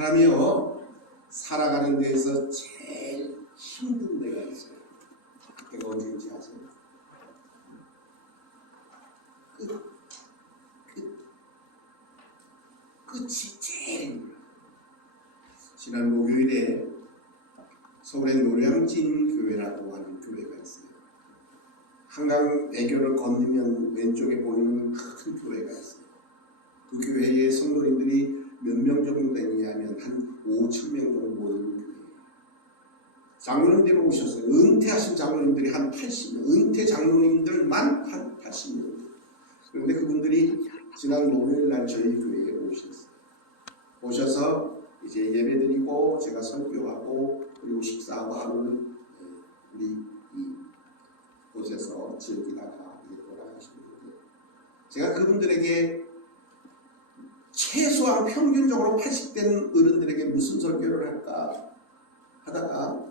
사람이요, 살아가는 데에서 제일 힘든 데가 있어요. 그게 어디인지 아세요? 끝이 제일 힘들어요. 지난 목요일에 서울의 노량진 교회라고 하는 교회가 있어요. 한강대교를 건너면 왼쪽에 보이는 큰 교회가 있어요. 그 교회에 성도님들이 몇 명 정도 되느냐면 한 5,000명 정도 모이는 교회예요. 장로님들이 오셨어요. 은퇴하신 장로님들이 한 80명, 은퇴 장로님들만 한 80명. 그런데 그분들이 지난 목요일날 저희 교회에 오셨어요. 오셔서 이제 예배드리고 제가 설교하고 그리고 식사하고 하루는 우리 이 곳에서 즐기다가 돌아가시는데, 제가 그분들에게 최소한 평균적으로 80된 어른들에게 무슨 설교를 할까 하다가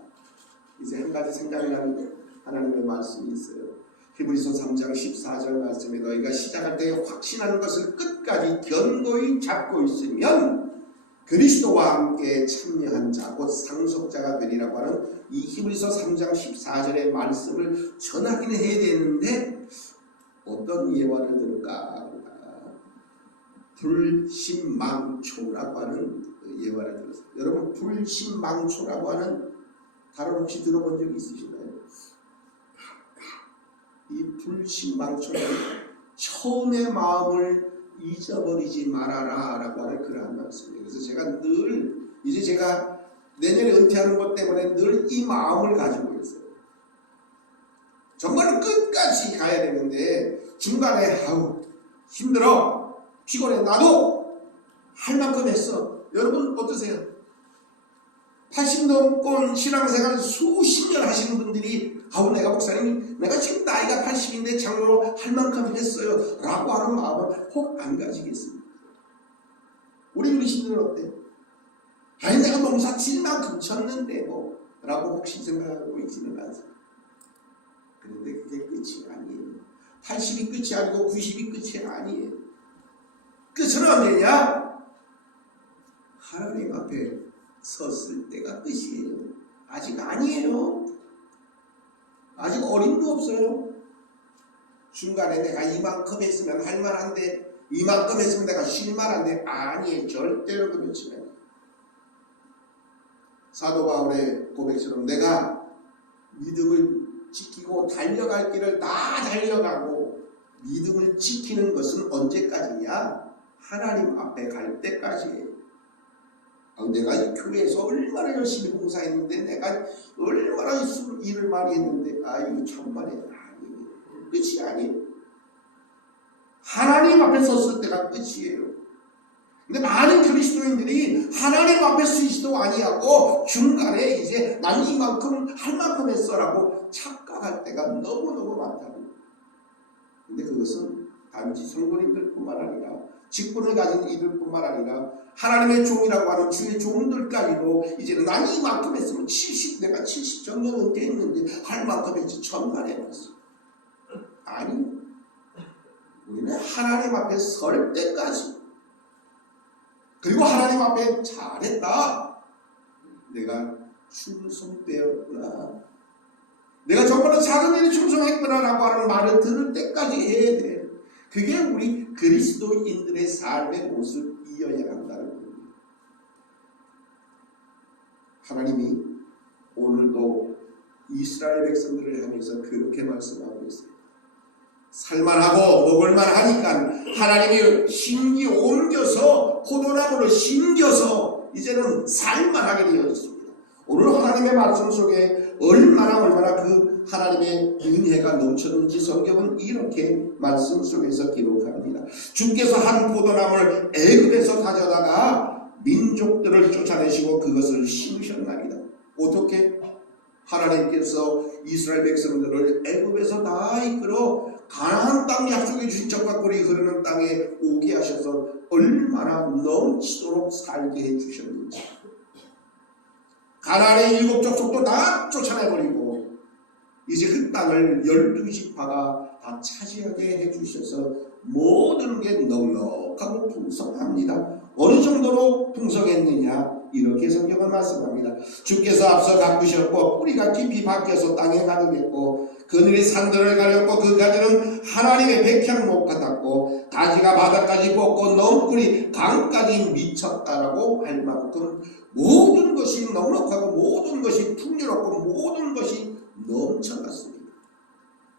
이제 한 가지 생각이 나는데 하나님의 말씀이 있어요. 히브리서 3장 14절 말씀에 너희가 시작할 때 확신하는 것을 끝까지 견고히 잡고 있으면 그리스도와 함께 참여한 자 곧 상속자가 되리라고 하는 이 히브리서 3장 14절의 말씀을 전하긴 해야 되는데 어떤 예화를 들을까? 불신망초라고 하는 예화를 들었어요. 여러분, 불신망초라고 하는 단어 혹시 들어본 적이 있으신가요? 이 불신망초는 처음의 마음을 잊어버리지 말아라 라고 하는 그러한 말씀이에요. 그래서 제가 늘 이제 제가 내년에 은퇴하는 것 때문에 늘 이 마음을 가지고 있어요. 정말 끝까지 가야 되는데 중간에 아우 힘들어 피곤해 나도 할 만큼 했어. 여러분 어떠세요? 80 넘고 신앙생활 수십 년 하시는 분들이 아우 내가 목사님 내가 지금 나이가 80인데 장로로 할 만큼 했어요 라고 하는 마음을 혹 안 가지겠습니까? 우리 어르신들은 어때요? 아니 내가 농사 질 만큼 쳤는데 뭐 라고 혹시 생각하고 있지는 않습니다. 그런데 그게 끝이 아니에요. 80이 끝이 아니고 90이 끝이 아니에요. 끝은 언제냐? 하나님 앞에 섰을 때가 끝이에요. 아직 아니에요. 아직 어림도 없어요. 중간에 내가 이만큼 했으면 할만한데 이만큼 했으면 내가 쉴만한데 아니에요. 절대로 그렇지 않아요. 사도 바울의 고백처럼 내가 믿음을 지키고 달려갈 길을 다 달려가고 믿음을 지키는 것은 언제까지냐? 하나님 앞에 갈 때까지예요. 내가 이 교회에서 얼마나 열심히 봉사했는데 내가 얼마나 일을 많이 했는데 이거 천만에 아니에요. 끝이 아니에요. 하나님 앞에 섰을 때가 끝이에요. 근데 많은 그리스도인들이 하나님 앞에 서지도 아니하고 중간에 이제 난 이만큼 할 만큼 했어라고 착각할 때가 너무너무 많다는 거예요. 근데 그것은 단지 성도님들뿐만 아니라 직분을 가진 이들뿐만 아니라 하나님의 종이라고 하는 주의 종들까지도 이제는 난 이만큼 했으면 내가 70 정년 은퇴했는데 할 만큼 했지 천만 해봤어. 아니, 우리는 하나님 앞에 설 때까지, 그리고 하나님 앞에 잘했다, 내가 충성되었구나, 내가 정말로 작은 일에 충성했구나 라고 하는 말을 들을 때까지 해야 돼. 그게 우리 그리스도인들의 삶의 모습이어야 한다는 겁니다. 하나님이 오늘도 이스라엘 백성들을 향해서 그렇게 말씀하고 있어요. 살만하고 먹을만 하니까 하나님이 심기 옮겨서 포도나무를 심겨서 이제는 살만하게 되어졌습니다. 오늘 하나님의 말씀 속에 얼마나 그 하나님의 은혜가 넘쳤는지 성경은 이렇게 말씀 속에서 기록합니다. 주께서 한 포도나무를 애굽에서 가져다가 민족들을 쫓아내시고 그것을 심으셨나이다. 어떻게? 하나님께서 이스라엘 백성들을 애굽에서 다 이끌어 가나안 땅 약속해 주신 적과 꿀이 흐르는 땅에 오게 하셔서 얼마나 넘치도록 살게 해주셨는지, 가나안의 7 족속도 다 쫓아내버리고 이제 그 땅을 12지파가 다 차지하게 해주셔서 모든 게 넉넉하고 풍성합니다. 어느 정도로 풍성했느냐? 이렇게 성경은 말씀합니다. 주께서 앞서 가꾸셨고 뿌리가 깊이 박혀서 땅에 가득했고 그늘이 산들을 가렸고 그 가지는 하나님의 백향목 같았고 가지가 바닥까지 뻗고 넝쿨이 강까지 미쳤다라고 할 만큼 모든 것이 넉넉하고 모든 것이 풍요롭고 모든 것이 넘쳐났습니다.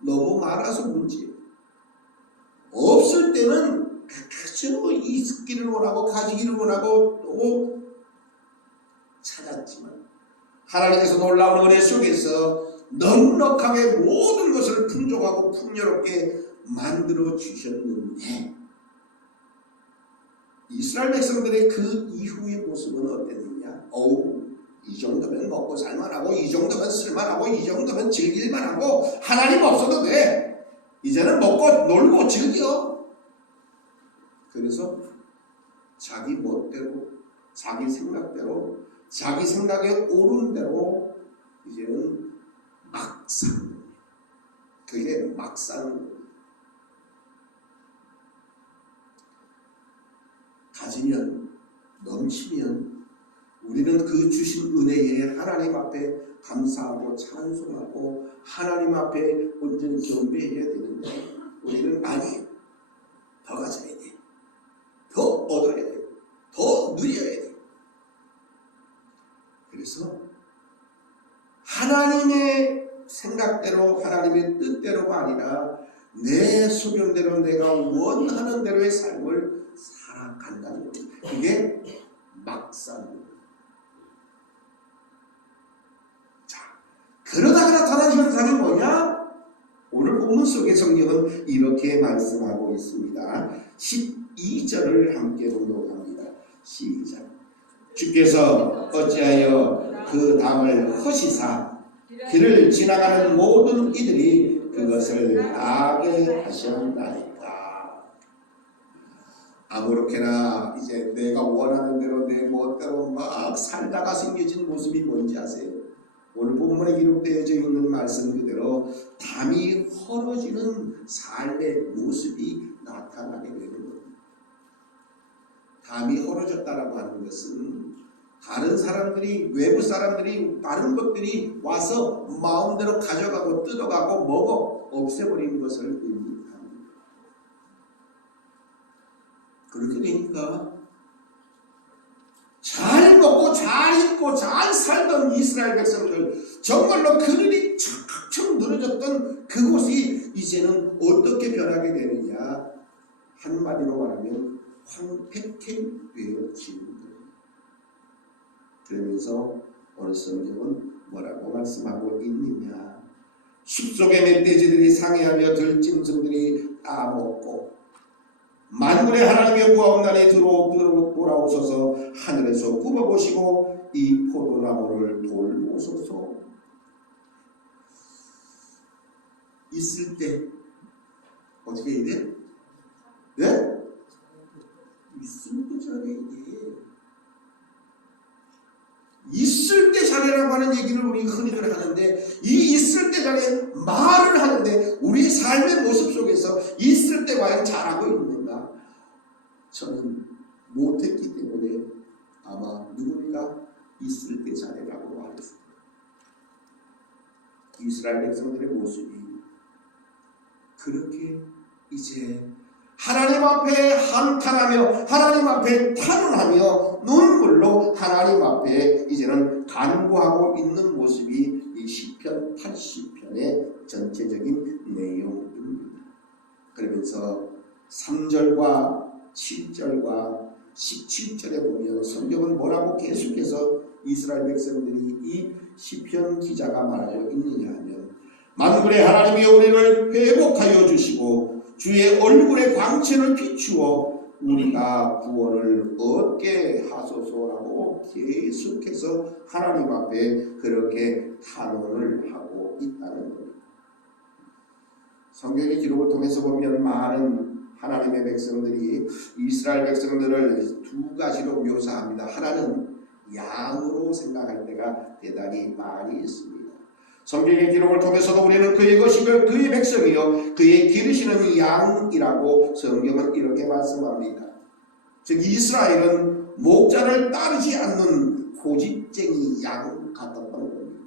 너무 많아서 문제예요. 없을 때는 그저 이습기를 원하고 가지기를 원하고 또 찾았지만 하나님께서 놀라운 은혜 속에서 넉넉하게 모든 것을 풍족하고 풍요롭게 만들어 주셨는데 이스라엘 백성들의 그 이후의 모습은 어땠느냐? 이 정도면 먹고 살만하고 이 정도면 쓸만하고 이 정도면 즐길만하고 하나님 없어도 돼. 이제는 먹고 놀고 즐겨. 그래서 자기 멋대로 자기 생각대로 자기 생각에 옳은 대로 이제는 막 사는 거예요. 그게 막 사는 거예요. 가지면 넘치면 우리는 그 주신 은혜에 하나님 앞에 감사하고 찬송하고 하나님 앞에 온전히 경배해야 되는데 우리는 아니 더 가져야 돼. 더 얻어야 돼. 더 누려야 돼. 그래서 하나님의 생각대로 하나님의 뜻대로가 아니라 내 소견대로 내가 원하는 대로의 삶을 살아간다는 거예요. 그게 막상. 자, 그러다가 나타난 현상이 뭐냐? 오늘 본문 속의 성경은 이렇게 말씀하고 있습니다. 12절을 함께 봉독합니다. 시작. 주께서 어찌하여 그 담을 허시사 길을 지나가는 모든 이들이 그것을 나게 하셨나이까. 아무렇게나 이제 내가 원하는 대로 내 멋대로 막 살다가 생겨진 모습이 뭔지 아세요? 오늘 본문에 기록되어져 있는 말씀 그대로 담이 헐어지는 삶의 모습이 나타나게 되는 겁니다. 담이 헐어졌다라고 하는 것은 다른 사람들이, 외부 사람들이, 다른 것들이 와서 마음대로 가져가고 뜯어가고 먹어 없애버리는 것을 의미합니다. 그렇게 되니까 잘 먹고 잘 입고 잘 살던 이스라엘 백성들, 정말로 그늘이 척척 늘어졌던 그곳이 이제는 어떻게 변하게 되느냐? 한마디로 말하면 황폐케 되어지는 거예요. 그러면서 오늘 성경은 뭐라고 말씀하고 있느냐? 숲속의 멧돼지들이 상해하며 들짐승들이 따먹고 만군의 하나님의 구원단이 돌아오셔서 하늘에서 굽어보시고 이 포도나무를 돌보소서. 있을 때 어떻게 해야 돼? 네? 있을 때 잘해야 돼. 있을 때 잘해라고 하는 얘기를 우리 흔히들 하는데, 이 있을 때 잘해 말을 하는데 우리 삶의 모습 속에서 있을 때 과연 잘하고 있는가? 저는 못했기 때문에 아마 누군가 있을 때 잘해라고 말했습니다. 이스라엘 백성들의 모습이 그렇게 이제 하나님 앞에 한탄하며 하나님 앞에 탄원하며 눈물로 하나님 앞에 이제는 간구하고 있는 모습이 이 시편 80편의 전체적인 내용입니다. 그러면서 3절과 7절과 17절에 보면 성경은 뭐라고 계속해서 이스라엘 백성들이 이 시편 기자가 말하고 있느냐 하면, 만군의 하나님이 우리를 회복하여 주시고 주의 얼굴의 광채를 비추어 우리가 구원을 얻게 하소서라고 계속해서 하나님 앞에 그렇게 탄원을 하고 있다는 겁니다. 성경의 기록을 통해서 보면 많은 하나님의 백성들이 이스라엘 백성들을 두 가지로 묘사합니다. 하나는 양으로 생각할 때가 대단히 많이 있습니다. 성경의 기록을 통해서도 우리는 그의 것이며 그의 백성이요 그의 기르시는 양이라고 성경은 이렇게 말씀합니다. 즉 이스라엘은 목자를 따르지 않는 고집쟁이 양 같았던 겁니다.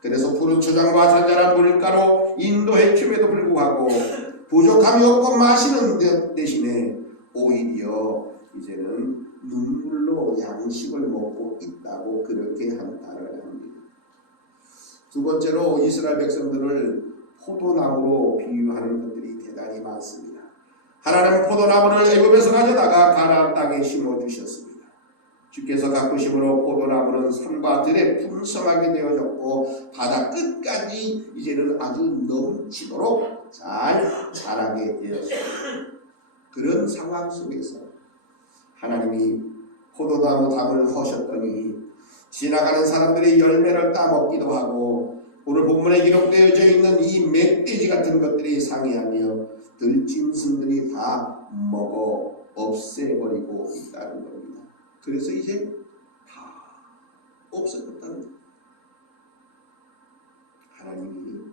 그래서 푸른 초장과 잔잔한 물가로 인도했음에도 불구하고 부족함이 없고 마시는 대신에 오히려 이제는 눈물로 양식을 먹고 있다고 그렇게 한다를 합니다. 두 번째로 이스라엘 백성들을 포도나무로 비유하는 것들이 대단히 많습니다. 하나님은 포도나무를 애굽에서 가져다가 가나안 땅에 심어주셨습니다. 주께서 가꾸심으로 포도나무는 산과 들에 풍성하게 되어졌고 바다 끝까지 이제는 아주 넘치도록 잘 자라게 되었습니다. 그런 상황 속에서 하나님이 포도나무 담을 허셨더니 지나가는 사람들이 열매를 따먹기도 하고 오늘 본문에 기록되어져 있는 이 멧돼지 같은 것들이 상해하며 들짐승들이 다 먹어 없애버리고 있다는 겁니다. 그래서 이제 다 없어졌다는 겁니다. 하나님이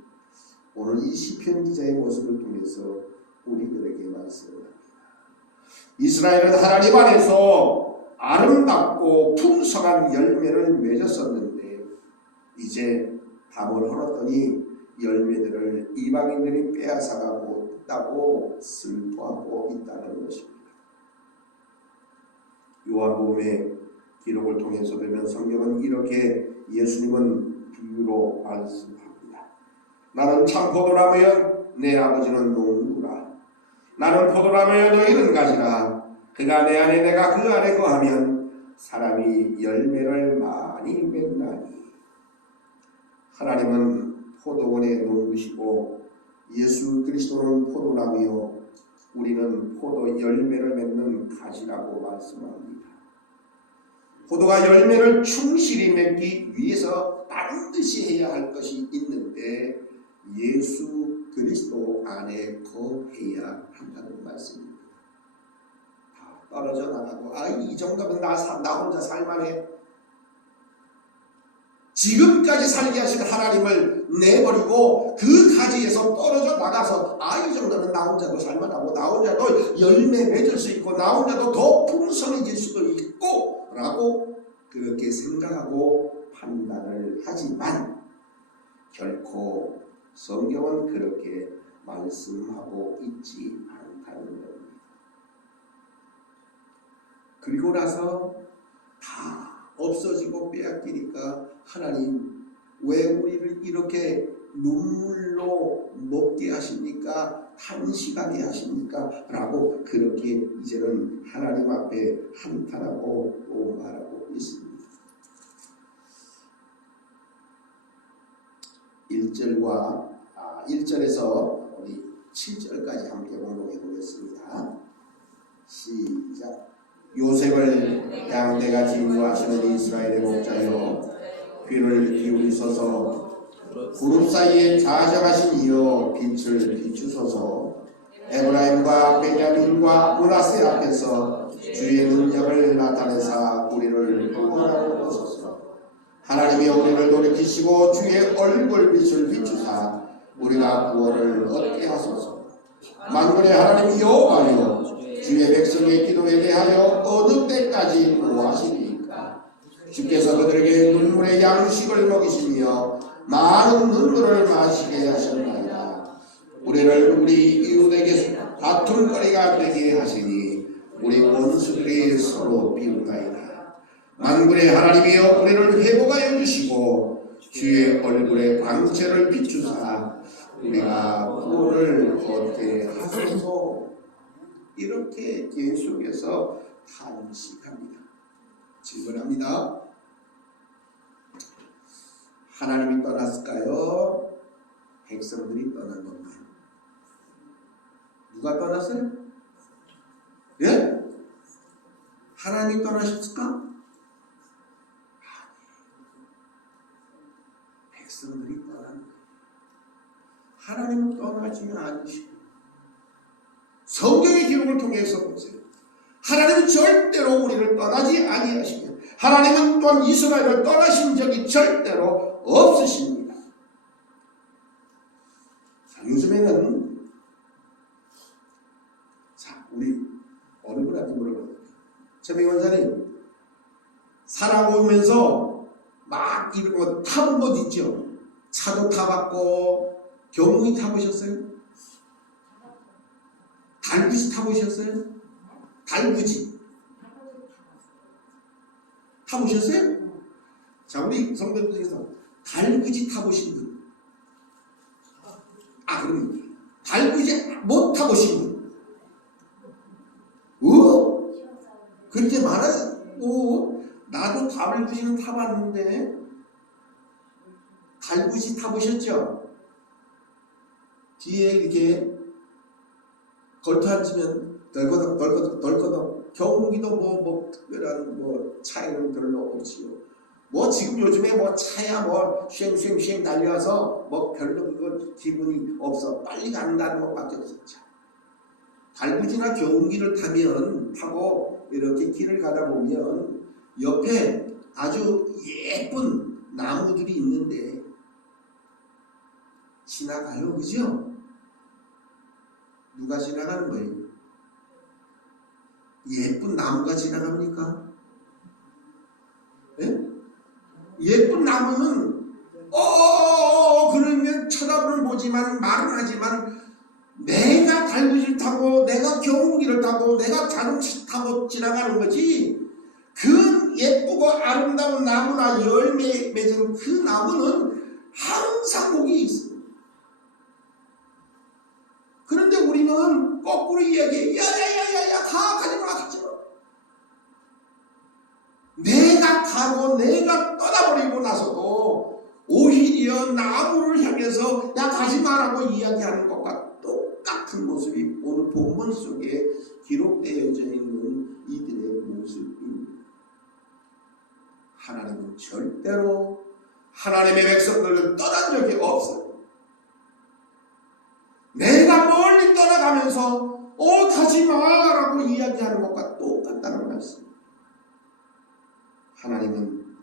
오늘 이 시편 기자의 모습을 통해서 우리들에게 말씀합니다. 이스라엘은 하나님 안에서 아름답고 풍성한 열매를 맺었었는데 이제 담을 헐었더니 열매들을 이방인들이 빼앗아가고 있다고 슬퍼하고 있다는 것입니다. 요한복음의 기록을 통해서 보면 성경은 이렇게 예수님은 비유로 말씀합니다. 나는 참 포도나무여 내 아버지는 농부라. 나는 포도나무여 너희는 가지라. 그가 내 안에 내가 그 안에 거하면 사람이 열매를 많이 맺나니. 하나님은 포도원의 농부시고 예수 그리스도는 포도나무요 우리는 포도 열매를 맺는 가지라고 말씀합니다. 포도가 열매를 충실히 맺기 위해서 반드시 해야 할 것이 있는데 예수 그리스도 안에 거해야 한다는 말씀입니다. 다 떨어져 나가고 이 정도면 나 혼자 살만해. 지금까지 살게 하신 하나님을 내버리고 그 가지에서 떨어져 나가서 이 정도는 나 혼자도 살만하고 나 혼자도 열매 맺을 수 있고 나 혼자도 더 풍성해질 수도 있고 라고 그렇게 생각하고 판단을 하지만 결코 성경은 그렇게 말씀하고 있지 않다는 겁니다. 그리고 나서 다 없어지고 빼앗기니까 하나님 왜 우리를 이렇게 눈물로 먹게 하십니까? 탄식하게 하십니까? 라고 그렇게 이제는 하나님 앞에 한탄하고 또 말하고 있습니다. 1절에서 우리 7절까지 함께 공독해 보겠습니다. 시작. 요셉을 양떼같이 인도하시는 이스라엘의 목자여 귀를 기울이소서. 구름 사이에 좌정하신 이여 빛을 비추소서. 에브라임과 베냐민과 므낫세 앞에서 주의 능력을 나타내사 우리를 구원하여 주소서. 하나님이 우리를 돌이키시고 주의 얼굴 빛을 비추사 우리가 구원을 얻게 하소서. 만군의 하나님 여호와여 주의 백성의 기도에 대하여 어느 때까지 노하시리까? 주께서 그들에게 눈물의 양식을 먹이시며 많은 눈물을 마시게 하셨나이다. 우리를 우리 이웃에게 다툼거리가 되게 하시니 우리 원수들이 서로 비웃나이다. 만군의 하나님이여 우리를 회복하여 주시고 주의 얼굴에 광채를 비추사 우리가 구원을 얻게 하소서. 이렇게 계속해서 탄식합니다. 질문합니다. 하나님이 떠났을까요? 백성들이 떠난 건가요? 누가 떠났어요? 예? 하나님이 떠나셨을까? 백성들이 떠난 거예요. 하나님은 떠나지 않으시고 성경의 기록을 통해서 보세요. 하나님은 절대로 우리를 떠나지 아니하시며 하나님은 또한 이스라엘을 떠나신 적이 절대로 없으십니다. 자, 요즘에는 우리 어느 분한테 물어봐요. 최백 원사님, 살아오면서 막 이런 거 타본 것 있죠. 차도 타봤고 경운기 타보셨어요? 달구지 타보셨어요? 달구지 타보셨어요? 자, 우리 성도들 중에서 달구지 타보신 분, 그럼 달구지 못 타보신 분, 그렇게 많아요. 나도 달구지는 타봤는데, 달구지 타보셨죠? 뒤에 이렇게 걸터 앉으면 덜커덕 경운기도 뭐 특별한 차이는 별로 없지요. 지금 요즘에 차야 쉥쉥쉥 달려와서 별로 그거 기분이 없어. 빨리 간다는 것밖에 없었죠. 달구지나 경운기를 타고 이렇게 길을 가다 보면 옆에 아주 예쁜 나무들이 있는데 지나가요, 그죠? 누가 지나가는 거예요? 예쁜 나무가 지나갑니까? 예? 예쁜 나무는 그러면 쳐다보는 보지만 말은 하지만 내가 달구지를 타고 내가 경운기를 타고 내가 자동차 타고 지나가는 거지, 그 예쁘고 아름다운 나무나 열매 맺은 그 나무는 항상 복이 있어요. 그런데 우리는 거꾸로 이야기해. 야야야야야, 가지마. 내가 가고 내가 떠나버리고 나서도 오히려 나무를 향해서 야 가지 마라고 이야기하는 것과 똑같은 모습이 오늘 본문 속에 기록되어져 있는 이들의 모습입니다. 하나님은 절대로 하나님의 백성들을 떠난 적이 없어요. 내가 멀리 떠나가면서 가지 마라고 이야기하는 것과 똑같다는 말씀. 하나님은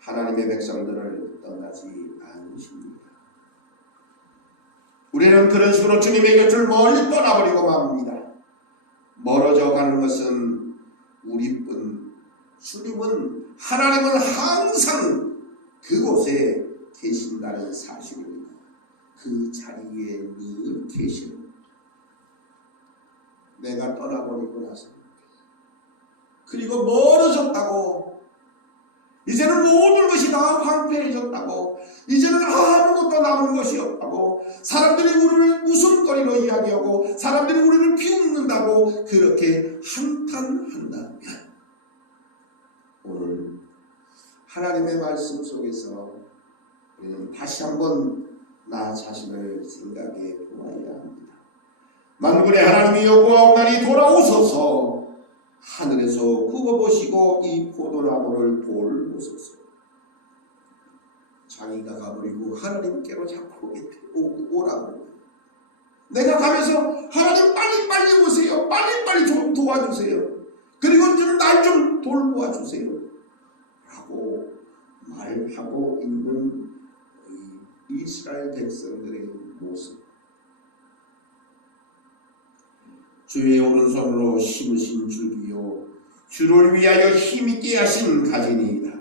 하나님의 백성들을 떠나지 않으십니다. 우리는 그런 식으로 주님의 곁을 멀리 떠나버리고 맙니다. 멀어져 가는 것은 우리뿐, 하나님은 항상 그곳에 계신다는 사실입니다. 그 자리에 늘 계십니다. 내가 떠나버리고 나서, 그리고 멀어졌다고, 이제는 모든 것이 다 황폐해졌다고, 이제는 아무것도 남은 것이 없다고, 사람들이 우리를 웃음거리로 이야기하고 사람들이 우리를 비웃는다고 그렇게 한탄한다면, 오늘 하나님의 말씀 속에서 우리는 다시 한번 나 자신을 생각해 보아야 합니다. 만군의 하나님이 여호와옵나니 돌아오소서. 하늘에서 굽어보시고 이 포도나무를 돌보소서. 자기가 가버리고 하나님께로 자꾸 오라고. 내가 가면서 하나님 빨리 오세요. 빨리 좀 도와주세요. 그리고 좀 날 좀 돌보아 주세요. 라고 말하고 있는 이스라엘 백성들의 모습. 주의 오른손으로 심으신 줄기요, 주를 위하여 힘있게 하신 가지니이다.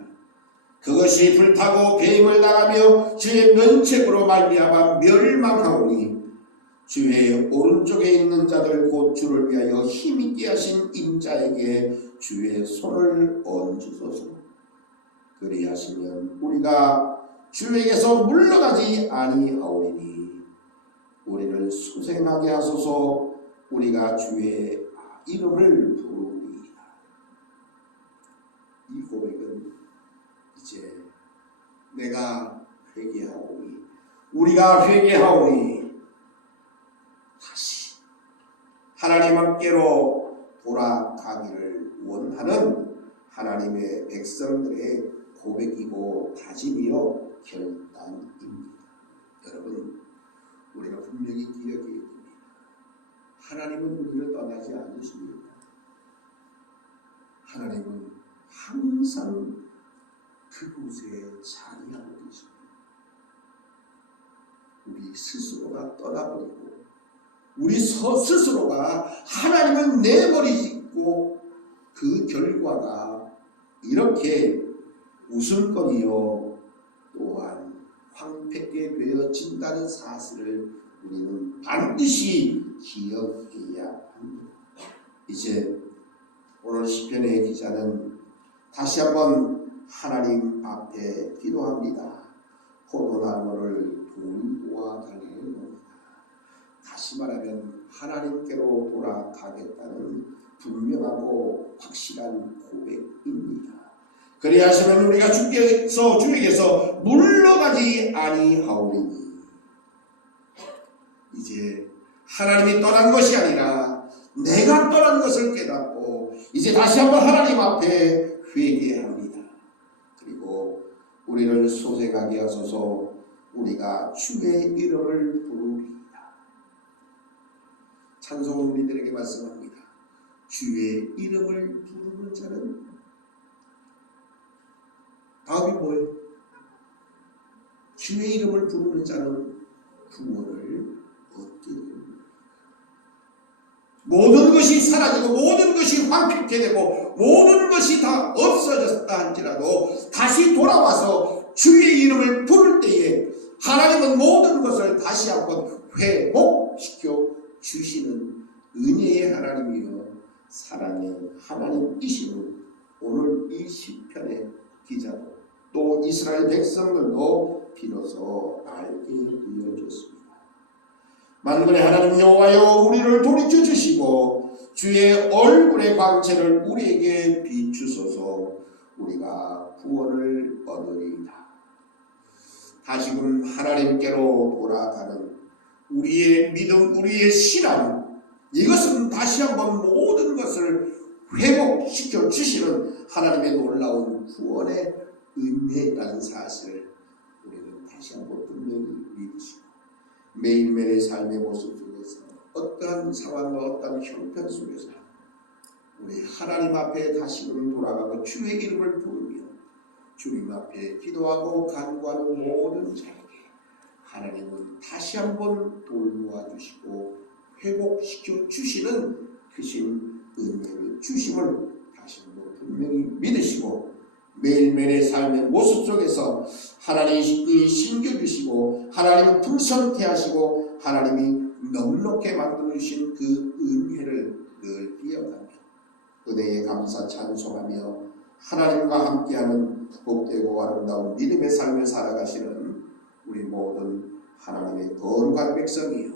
그것이 불타고 뱀을 당하며 주의 면책으로 말미암아 멸망하오니, 주의 오른쪽에 있는 자들 곧 주를 위하여 힘있게 하신 인자에게 주의 손을 얹으소서. 그리하시면 우리가 주에게서 물러가지 아니하오리니, 우리를 소생하게 하소서. 우리가 주의 이름을 부르리이다. 이 고백은 이제 내가 회개하오니, 우리가 회개하오니 다시 하나님께로 돌아가기를 원하는 하나님의 백성들의 고백이고 다짐이요 결단입니다. 여러분, 우리가 분명히 기억해야 됩니다. 하나님은 우리를 떠나지 않으십니다. 하나님은 항상 그곳에 자리하고 계십니다. 우리 스스로가 떠나버리고 우리 스스로가 하나님을 내버리고 그 결과가 이렇게 웃음거리요 또한 황폐게 되어진다는 사실을 우리는 반드시 기억해야 합니다. 이제 오늘 시편의 기자는 다시 한번 하나님 앞에 기도합니다. 포도나무를 돌보아 달라는 다시 말하면 하나님께로 돌아가겠다는 분명하고 확실한 고백입니다. 그래야 하시면 우리가 주에게서 물러가지 아니하오리니. 이제 하나님이 떠난 것이 아니라 내가 떠난 것을 깨닫고 이제 다시 한번 하나님 앞에 회개합니다. 그리고 우리를 소생하게 하소서. 우리가 주의 이름을 부르리이다. 찬송은 우리들에게 말씀합니다. 주의 이름을 부르는 자는 다음이 뭐예요? 주의 이름을 부르는 자는 구원을 얻게 됩니다. 모든 것이 사라지고 모든 것이 황폐케 되고 모든 것이 다 없어졌다 할지라도 다시 돌아와서 주의 이름을 부를 때에 하나님은 모든 것을 다시 한번 회복시켜 주시는 은혜의 하나님이요 사랑의 하나님이심을 오늘 이 시편의 기자도 또 이스라엘 백성들도 비로소 알게 되어졌습니다. 만군의 하나님 여호와여, 우리를 돌이켜 주시고 주의 얼굴의 광채를 우리에게 비추소서. 우리가 구원을 얻으리이다. 다시금 하나님께로 돌아가는 우리의 믿음, 우리의 신앙, 이것은 다시 한번 모든 것을 회복시켜 주시는 하나님의 놀라운 구원의 은혜라는 사실을 우리는 다시 한번 분명히 믿으시고 매일매일의 삶의 모습 속에서 어떠한 상황과 어떠한 형편 속에서 우리 하나님 앞에 다시금 돌아가고 주의 이름을 부르며 주님 앞에 기도하고 간구하는 모든 자에게 하나님은 다시 한번 돌보아 주시고 회복시켜 주시는 크신 은혜를 주심을 다시 한번 분명히 믿으시고 매일매일의 삶의 모습 속에서 하나님이 심겨주시고 하나님을 불성케 하시고 하나님이 넉넉게 만들어주신 그 은혜를 늘 기억하며 은혜에 감사 찬송하며 하나님과 함께하는 복되고 아름다운 믿음의 삶을 살아가시는 우리 모든 하나님의 거룩한 백성이요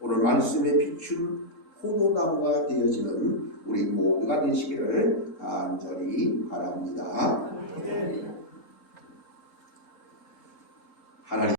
오늘 말씀에 비춘 포도나무가 되어지는 우리 모두가 되시기를 간절히 바랍니다. 하나님